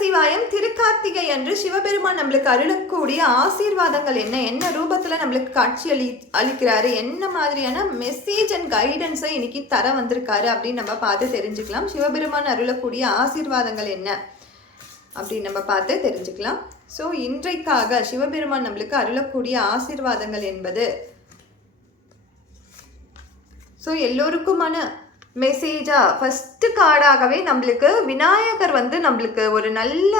நமசிவாயம் திருக்கார்த்திகை அன்று சிவபெருமான் நம்மளுக்கு அருளக்கூடிய ஆசீர்வாதங்கள் என்ன? என்ன ரூபத்தில் நம்மளுக்கு காட்சி அளி அளிக்கிறாரு? என்ன மாதிரியான மெசேஜ் அண்ட் கைடன்ஸை இன்னைக்கு தர வந்திருக்காரு அப்படின்னு நம்ம பார்த்து தெரிஞ்சுக்கலாம். சிவபெருமான் அருளக்கூடிய ஆசீர்வாதங்கள் என்ன அப்படின்னு நம்ம பார்த்து தெரிஞ்சுக்கலாம். ஸோ இன்றைக்காக சிவபெருமான் நம்மளுக்கு அருளக்கூடிய ஆசீர்வாதங்கள் என்பது. ஸோ எல்லோருக்குமான மெசேஜாக ஃபஸ்ட்டு கார்டாகவே நம்மளுக்கு விநாயகர் வந்து நம்மளுக்கு ஒரு நல்ல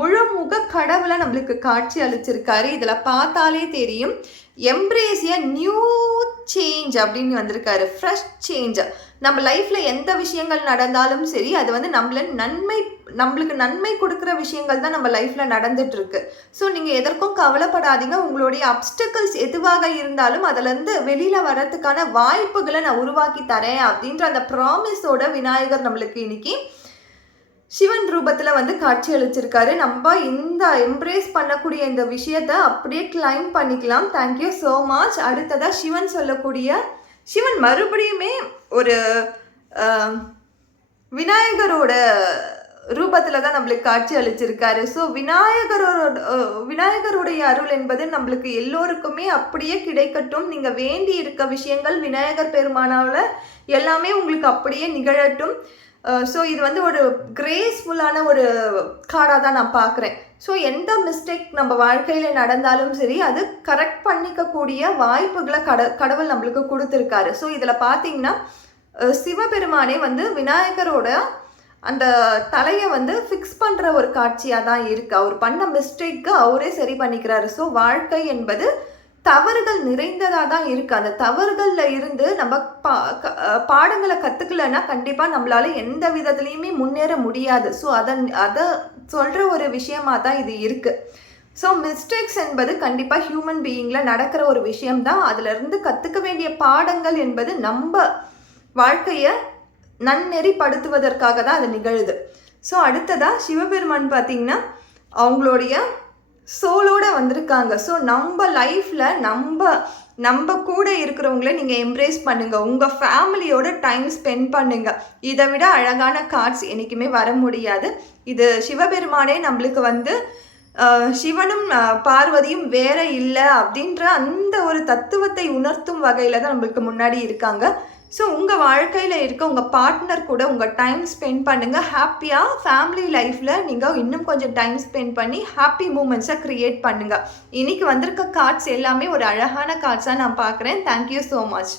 முழுமுக கடவுளை நம்மளுக்கு காட்சி அளிச்சிருக்காரு. இதில் பார்த்தாலே தெரியும். எம்ப்ரேஸ் எ நியூ சேஞ்ச் அப்படின்னு வந்திருக்காரு. ஃப்ரெஷ் சேஞ்ச் நம்ம லைஃப்பில் எந்த விஷயங்கள் நடந்தாலும் சரி அது வந்து நம்மள நன்மை நம்மளுக்கு நன்மை கொடுக்குற விஷயங்கள் தான் நம்ம லைஃப்பில் நடந்துட்டுருக்கு. ஸோ நீங்கள் எதற்கும் கவலைப்படாதீங்க. உங்களுடைய அப்டக்கல்ஸ் எதுவாக இருந்தாலும் அதுலேருந்து வெளியில் வரத்துக்கான வாய்ப்புகளை நான் உருவாக்கி தரேன் அப்படின்ற அந்த ப்ராமிஸோட விநாயகர் நம்மளுக்கு இன்னைக்கு சிவன் ரூபத்தில் வந்து காட்சி அளிச்சிருக்காரு. நம்ம இந்த எம்ப்ரேஸ் பண்ணக்கூடிய இந்த விஷயத்த அப்படியே கிளைம் பண்ணிக்கலாம். தேங்க்யூ ஸோ மச் அடுத்ததாக சிவன் சொல்லக்கூடிய சிவன் மறுபடியுமே ஒரு விநாயகரோட ரூபத்தில் தான் நம்மளுக்கு காட்சி அளிச்சிருக்காரு. ஸோ விநாயகரோட விநாயகருடைய அருள் என்பது நம்மளுக்கு எல்லோருக்குமே அப்படியே கிடைக்கட்டும். நீங்கள் வேண்டி இருக்க விஷயங்கள் விநாயகர் பெருமானாவில் எல்லாமே உங்களுக்கு அப்படியே நிகழட்டும். Uh, ஸோ இது வந்து ஒரு கிரேஸ்ஃபுல்லான ஒரு கார்டாக தான் நான் பார்க்குறேன். ஸோ எந்த மிஸ்டேக் நம்ம வாழ்க்கையில் நடந்தாலும் சரி அது கரெக்ட் பண்ணிக்கக்கூடிய வாய்ப்புகளை கட கடவுள் நம்மளுக்கு கொடுத்துருக்காரு. ஸோ இதில் பார்த்தீங்கன்னா uh, சிவபெருமானே வந்து விநாயகரோட அந்த தலையை வந்து ஃபிக்ஸ் பண்ணுற ஒரு காட்சியாக தான் இருக்குது அவர் பண்ண மிஸ்டேக்கு அவரே சரி பண்ணிக்கிறாரு. ஸோ வாழ்க்கை என்பது தவறுகள் நிறைந்ததாக தான் இருக்குது அந்த தவறுகளில் இருந்து நம்ம பா க- பாடங்களை கற்றுக்கலன்னா கண்டிப்பாக நம்மளால எந்த விதத்துலேயுமே முன்னேற முடியாது. ஸோ அதை அதை சொல்கிற ஒரு விஷயமாக தான் இது இருக்குது ஸோ மிஸ்டேக்ஸ் என்பது கண்டிப்பாக ஹியூமன் பீயிங்கில் நடக்கிற ஒரு விஷயம்தான் அதிலிருந்து கற்றுக்க வேண்டிய பாடங்கள் என்பது நம்ம வாழ்க்கையை நன்னெறிப்படுத்துவதற்காக தான் அது நிகழுது. ஸோ அடுத்ததாக சிவபெருமான் பார்த்திங்கன்னா அவங்களுடைய சோலோட வந்திருக்காங்க. ஸோ நம்ம லைஃப்பில் நம்ம நம்ம கூட இருக்கிறவங்கள நீங்கள் எம்ப்ரேஸ் பண்ணுங்கள் உங்கள் ஃபேமிலியோட டைம் ஸ்பெண்ட் பண்ணுங்கள் இதை விட அழகான கார்ட்ஸ் என்றைக்குமே வர முடியாது. இது சிவபெருமானே நம்மளுக்கு வந்து சிவனும் பார்வதியும் வேற இல்லை அப்படின்ற அந்த ஒரு தத்துவத்தை உணர்த்தும் வகையில் தான் நம்மளுக்கு முன்னாடி இருக்காங்க. ஸோ உங்கள் வாழ்க்கையில் இருக்க உங்கள் பார்ட்னர் கூட உங்கள் டைம் ஸ்பெண்ட் பண்ணுங்கள் ஹாப்பியாக ஃபேமிலி லைஃப்பில் நீங்கள் இன்னும் கொஞ்சம் டைம் ஸ்பெண்ட் பண்ணி ஹாப்பி மூமெண்ட்ஸை க்ரியேட் பண்ணுங்கள் இன்றைக்கி வந்திருக்க கார்ட்ஸ் எல்லாமே ஒரு அழகான கார்ட்ஸாக நான் பார்க்குறேன். Thank you so much